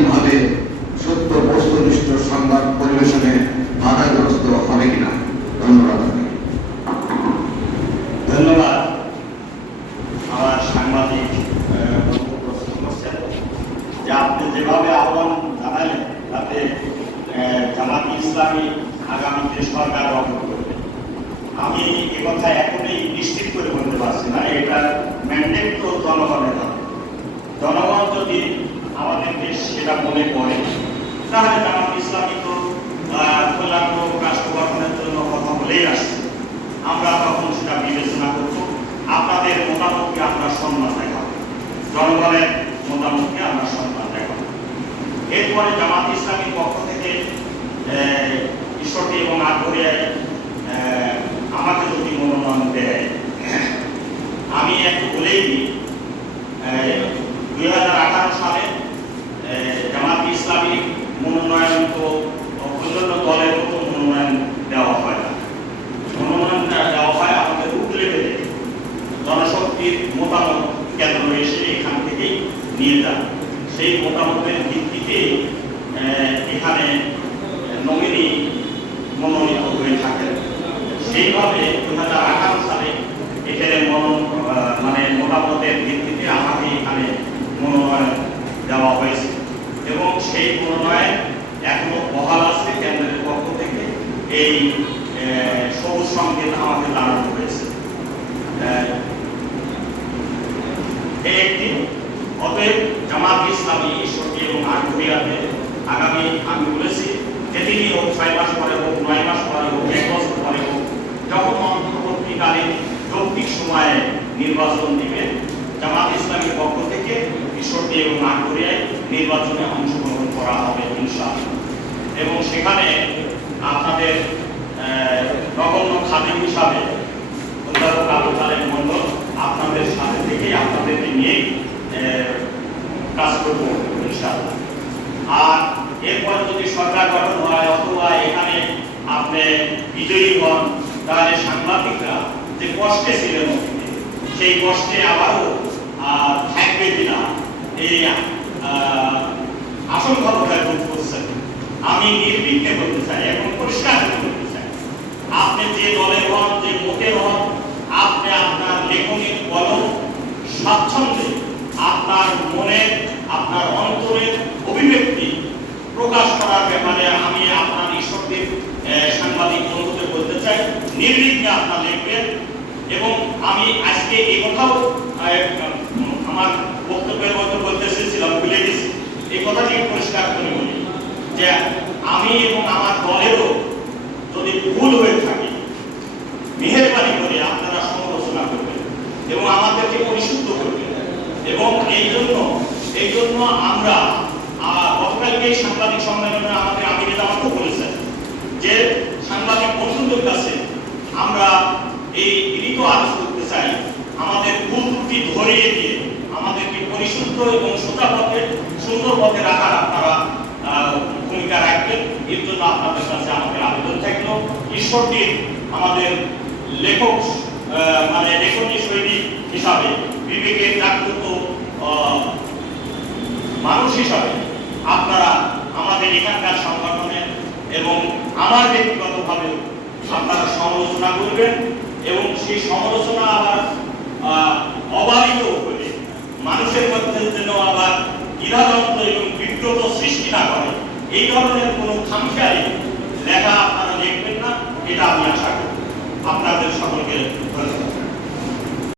ধারাবাহিকভাবে সত্য বস্তুনিষ্ঠ সংবাদ পরিবেশনে বাধাগ্রস্ত হবে কিনা। ধন্যবাদ। ধন্যবাদ। আমার সাংবাদিক যে আপনি যেভাবে আহ্বান জানালেন তাতে জামাতে ইসলামী আগামীতে সরকার গঠন করবে, আমি এ কথা এখনই নিশ্চিত করে বলতে পারছি না। এটার ম্যান্ডেট তো জনগণের হবে। জনগণ যদি আমাদেরকে সেটা মনে করে তাহলে জামাতে ইসলামী তো কল্যাণ রাষ্ট্র গঠনের জন্য কথা বলেই আসছে। আমরা তখন সেটা বিবেচনা করব। আপনাদের মতামতকে আমরা সম্মান দেখাবো, জনগণের মতামতকে আমরা সম্মান দেখাবো। এরপরে জামাত ইসলামীর পক্ষ থেকে ঈশ্বরী এবং আগ্রহিয়ায় আমাকে যদি মনোনয়ন দেয়, আমি একটু বলেই দিই, 2018 সালে জামাত ইসলামী মনোনয়ন তো অন্যান্য দলের মতো মনোনয়ন দেওয়া হয় না। মনোনয়ন দেওয়া হয় আমাদের রুট লেভেলে, জনশক্তির মতামত কেন্দ্র এসে এখান থেকেই নিয়ে যান। সেই মতামতের ভিত্তিতে এখানে নমিনি মনোনীত হয়ে থাকেন। সেইভাবে 2018 সালে এখানে মতামতের ভিত্তিতে আমাকে এখানে মনোনয়ন দেওয়া হয়েছে এবং সেই মনোনয়ন এখনো বহাল আছে। কেন্দ্রের পক্ষ থেকে এই সবুজ সংকেত আমাকে জানানো হয়েছে। অতএব জামাত ইসলামী ঈশ্বরী এবং আগ্রহিয়াতে আগামী, আমি বলেছি যেদিনই হোক, 6 মাস পরে হোক, 9 মাস পরে হোক, 1 বছর পরে হোক, যখন অন্তর্বর্তীকালীন যৌক্তিক সময়ে নির্বাচন দিবে, জামাত ইসলামীর পক্ষ থেকে ঈশ্বরী এবং আগ্রহিয়ায় নির্বাচনে অংশগ্রহণ করা হবে ইনশাআল্লাহ। এবং সেখানে আপনাদের নগণ্য খাদিম হিসাবে অধ্যাপক আবু তালেব মণ্ডল আপনাদের সাথে থেকে আপনাদেরকে নিয়ে কাজ করবো ইনশাআল্লাহ। আর এরপর যদি সরকার গঠন হয় অথবা এখানে আপনি বিজয়ী হন, তাহলে সাংবাদিকরা যে কষ্টে ছিলেন সেই কষ্টে আবারও থাকবে কিনা এই আশঙ্কা বোধহয় বোধ করছেন। আমি নির্বিঘ্নে বলতে চাই এবং পরিষ্কার করতে চাই, আপনি যে দলের হন, যে মতের হন, আপনি আপনার লেখনের কলম স্বাচ্ছন্দ্যে আপনার মনের, আপনার অন্তরের অভিব্যক্তি প্রকাশ করার ব্যাপারে আমি আপনার ঈশ্বরদের সাংবাদিক বন্ধুদের বলতে চাই, নির্বিঘ্নে আপনার লিখবেন। এবং আমি আজকে এই কথাও আমার বক্তব্যের মধ্যে বলতে চেয়েছিলাম, ভুলে গেছি, এই কথাটি পরিষ্কার করে বলি যে আমি এবং আমার দলেরও যদি ভুল হয়ে থাকে, মেহেরবানি করে আপনারা সমালোচনা করবেন এবং আমাদেরকে পরিশুদ্ধ করবেন। এবং এই জন্য আমরা গতকালকে সাংবাদিক সম্মেলনে আমাদের আমির জামাতও বলেছেন যে সাংবাদিক বন্ধুদের কাছে আমরা এই বিনীত আদেশ করতে চাই, আমাদের ভুল ত্রুটি ধরিয়ে দিয়ে আমাদেরকে পরিশুদ্ধ এবং সোজা পথে, সুন্দর পথে রাখার আপনারা ভূমিকা রাখবেন। এর জন্য আপনাদের কাছে আমাদের আবেদন থাকলো। ঈশ্বরদীর আমাদের লেখক লেখনী শৈলী হিসাবে, বিবেকের জাগ্রত মানুষ হিসাবে আপনারা আমাদের এখানকার সংগঠনের এবং আমার ব্যক্তিগতভাবে আপনারা সমালোচনা করবেন এবং সেই সমালোচনা আবার অবারিত করে মানুষের মধ্যে যেন আবার দ্বিধাদ্বন্দ্ব এবং বিব্রত সৃষ্টি না করে, এই ধরনের কোনো খামখেয়ালি লেখা আপনারা লিখবেন না, এটা আমি